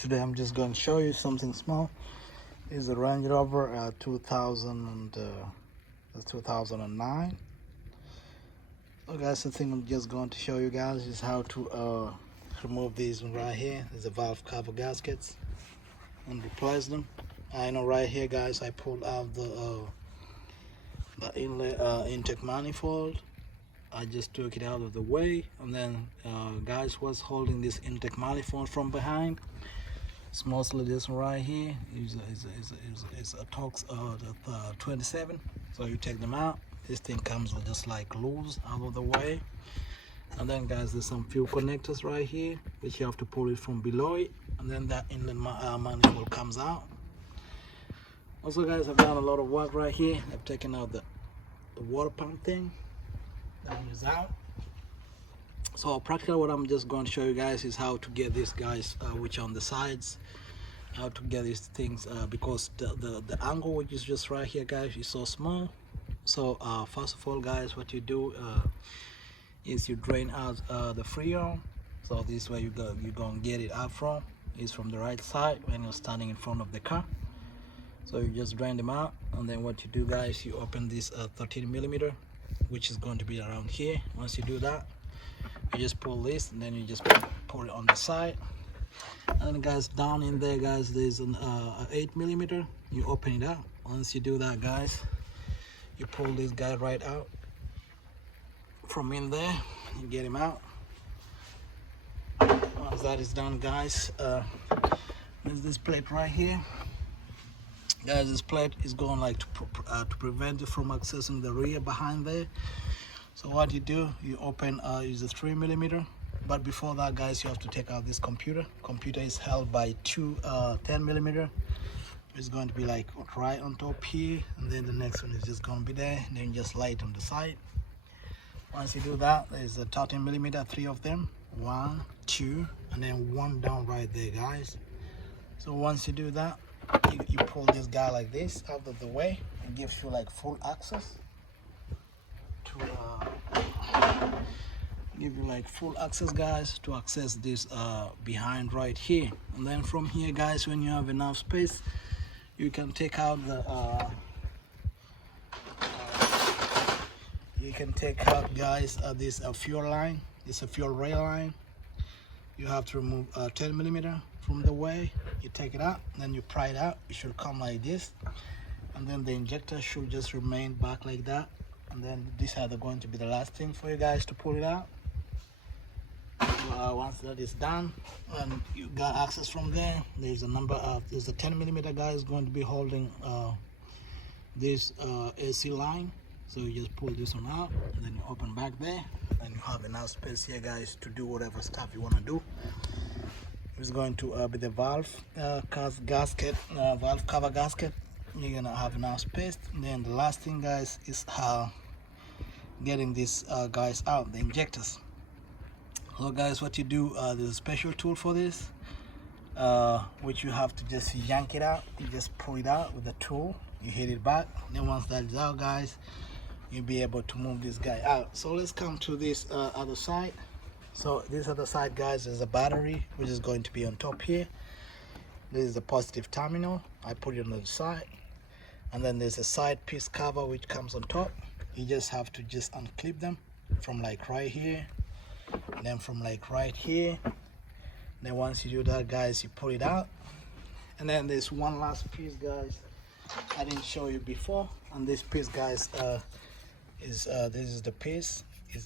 today I'm just going to show you something small. This is a Range Rover 2009. So guys, the thing I'm just going to show you guys is how to remove these one right here. There's a valve cover gaskets and replace them. I know right here guys, I pulled out the inlet intake manifold. I just took it out of the way, and then guys, what's holding this intake manifold from behind? It's mostly this one right here. It's a Torx 27. So you take them out. This thing comes just like loose out of the way. And then guys, there's some few connectors right here, which you have to pull it from below it, and then that inlet manifold comes out. Also guys, I've done a lot of work right here. I've taken out the water pump thing. That one is out. So practically what I'm just going to show you guys is how to get these guys which are on the sides, how to get these things because the angle which is just right here guys is so small. So first of all guys, what you do is you drain out the freon. So this way you're gonna get it out from is from the right side when you're standing in front of the car. So you just drain them out, and then what you do guys, you open this 13mm, which is going to be around here. Once you do that, you just pull this, and then you just pull it on the side. And then guys, down in there guys, there's an 8mm. You open it up. Once you do that guys, you pull this guy right out from in there. You get him out. Once that is done guys, there's this plate right here. Guys, this plate is going like to prevent you from accessing the rear behind there. So what you do, you open is a 3mm, but before that guys, you have to take out this computer. Computer is held by two 10mm. It's going to be like right on top here, and then the next one is just going to be there, and then you just light on the side. Once you do that, there's a 13mm, three of them, 1, 2, and then one down right there guys. So once you do that, you pull this guy like this out of the way. It gives you like full access to give you like full access guys to access this behind right here. And then from here guys, when you have enough space, you can take out the you can take out guys this fuel line. It's a fuel rail line. You have to remove 10mm from the way. You take it out, then you pry it out. It should come like this, and then the injector should just remain back like that. And then these are going to be the last thing for you guys to pull it out. Once that is done and you got access from there, there's a number of there's a 10mm guy is going to be holding this AC line. So you just pull this one out, and then you open back there, and you have enough space here guys to do whatever stuff you want to do. It's going to be the valve gasket, valve cover gasket. You're gonna have enough space. And then the last thing guys is getting these guys out, the injectors. So guys, what you do, there's a special tool for this, which you have to just yank it out. You just pull it out with the tool, you hit it back, and then once that is out guys, you'll be able to move this guy out. So let's come to this other side. So this other side guys, is a battery which is going to be on top here. This is the positive terminal. I put it on the side, and then there's a side piece cover which comes on top. You just have to just unclip them from like right here, and then from like right here. Then once you do that guys, you pull it out. And then there's one last piece guys I didn't show you before, and this piece guys this is the piece.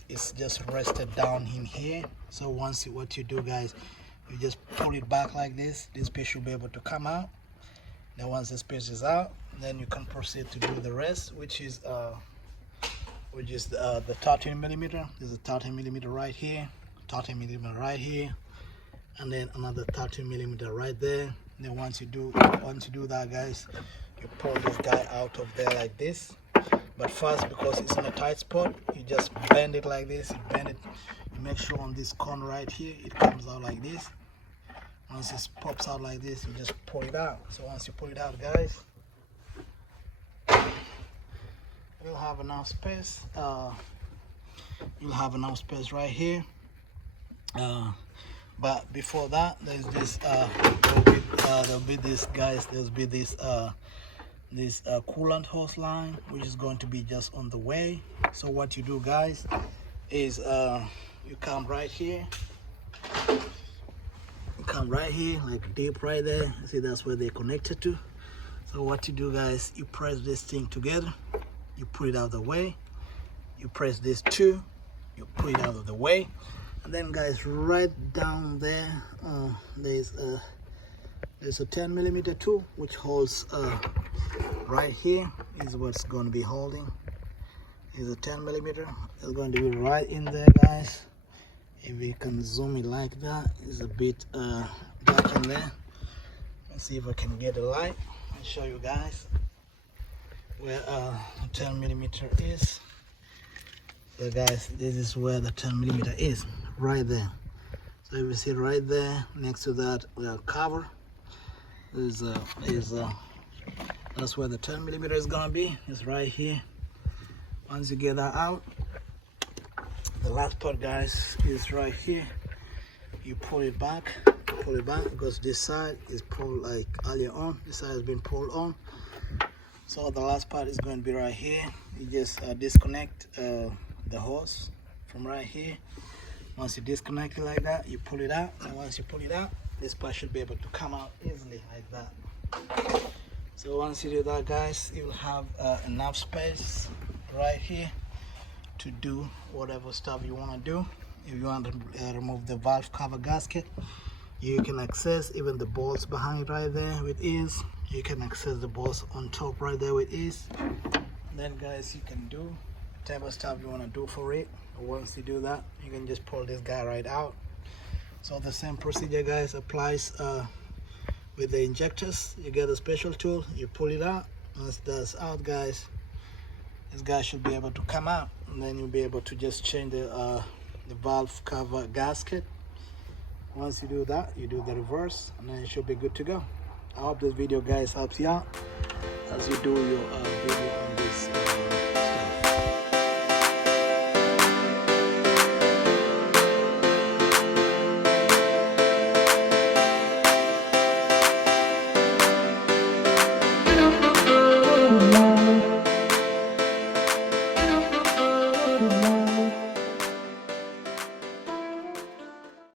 It's just rested down in here. So once what you do guys, you just pull it back like this. This piece should be able to come out. Then once this piece is out, then you can proceed to do the rest, which is the 13mm. There's a 13mm right here, 13mm right here, and then another 13mm right there. Then once you do that guys, you pull this guy out of there like this. But first, because it's in a tight spot, you just bend it like this. You bend it, you make sure on this corner right here it comes out like this. Once it pops out like this, you just pull it out. So once you pull it out guys, you'll have enough space. You'll have enough space right here. But before that, there's this there'll be this, guys, there'll be this coolant hose line, which is going to be just on the way. So what you do, guys, is you come right here, like deep right there. See, that's where they're connected to. So what you do, guys, you press this thing together, you put it out of the way, you press this too, you put it out of the way, and then, guys, right down there there's a 10 millimeter tool which holds right here is what's going to be holding. Is a 10 millimeter. It's going to be right in there, guys. If you can zoom it like that, it's a bit dark in there. Let's see if I can get a light and show you guys where 10 millimeter is. So, guys, this is where the 10 millimeter is, right there. So if you see right there next to that cover, that's where the 10 millimeter is gonna be. It's right here. Once you get that out, the last part, guys, is right here. You pull it back because this side is pulled like earlier on. This side has been pulled on. So the last part is going to be right here. You just disconnect the hose from right here. Once you disconnect it like that, you pull it out, and once you pull it out, this part should be able to come out easily like that. So once you do that, guys, you'll have enough space right here to do whatever stuff you want to do. If you want to remove the valve cover gasket, you can access even the bolts behind right there with ease. You can access the bolts on top right there with ease. Then, guys, you can do whatever stuff you want to do for it. Once you do that, you can just pull this guy right out. So the same procedure, guys, applies with the injectors. You get a special tool, you pull it out. Once that's out, guys, this guy should be able to come out, and then you'll be able to just change the valve cover gasket. Once you do that, you do the reverse, and then it should be good to go. I hope this video, guys, helps you out as you do your video on this